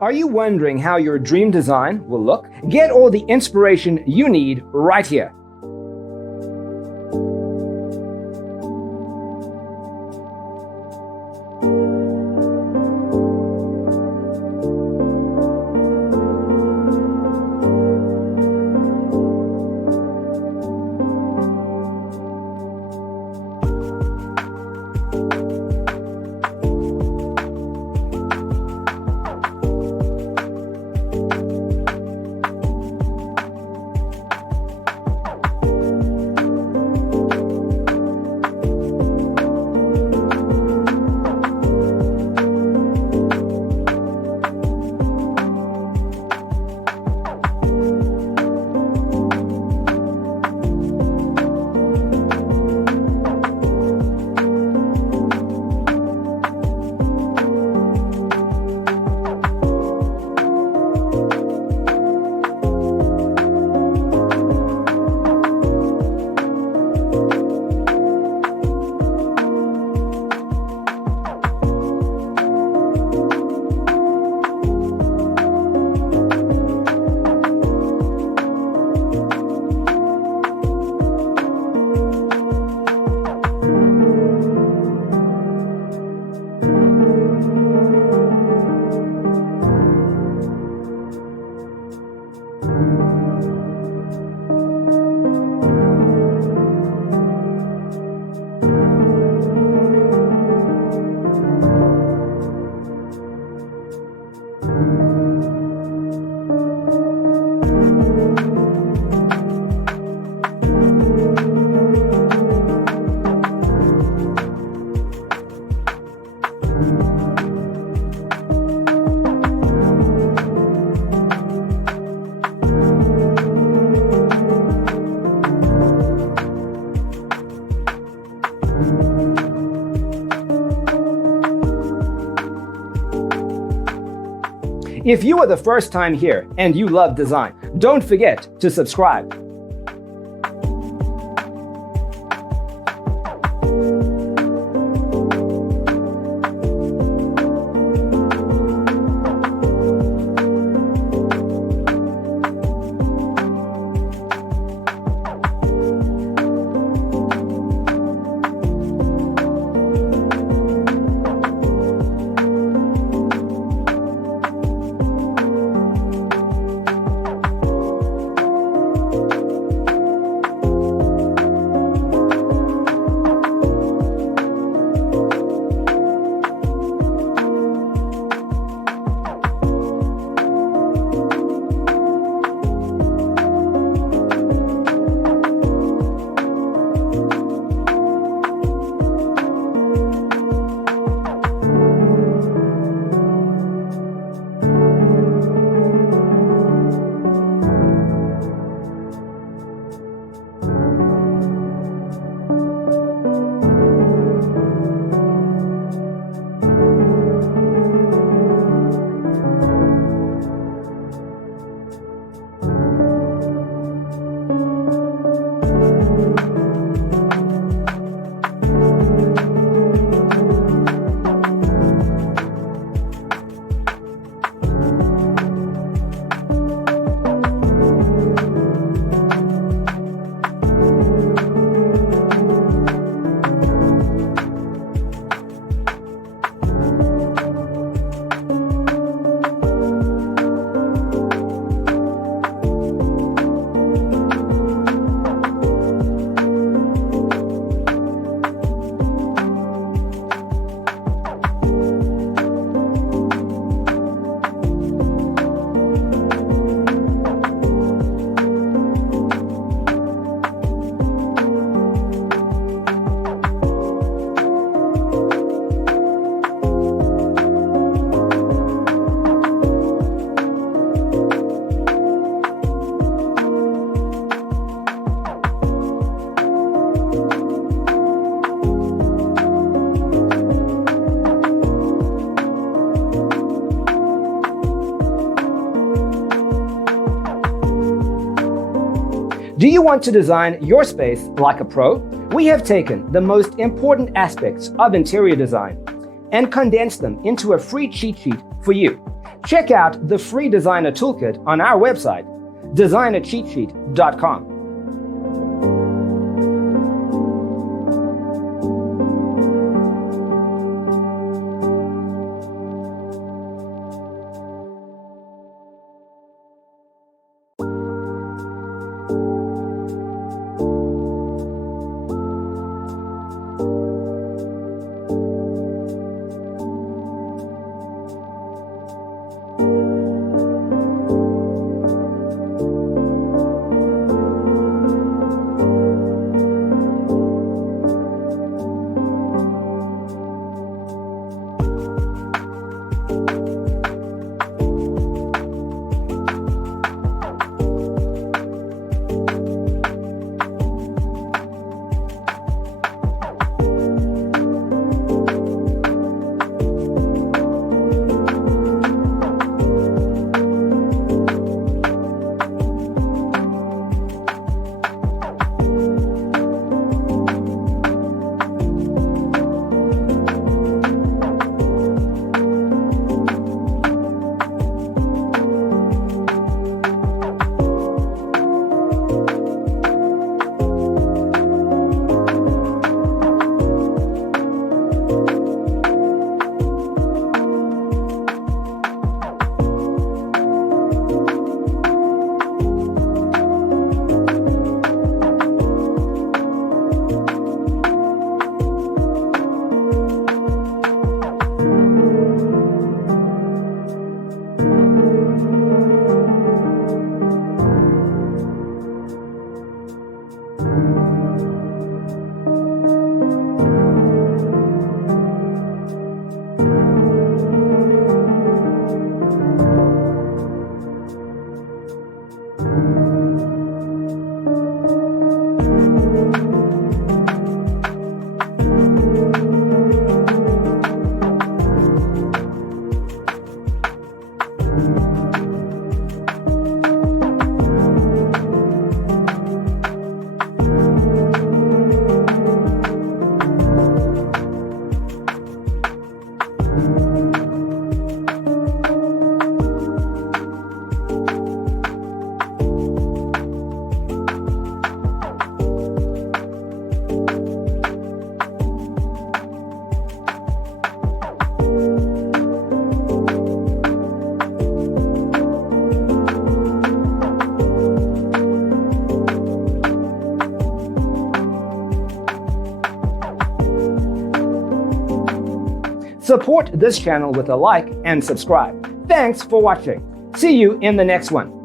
Are you wondering how your dream design will look? Get all the inspiration you need right here. If you are the first time here and you love design, don't forget to subscribe. Do you want to design your space like a pro? We have taken the most important aspects of interior design and condensed them into a free cheat sheet for you. Check out the free designer toolkit on our website, designercheatsheet.com. Support this channel with a like and subscribe. Thanks for watching. See you in the next one.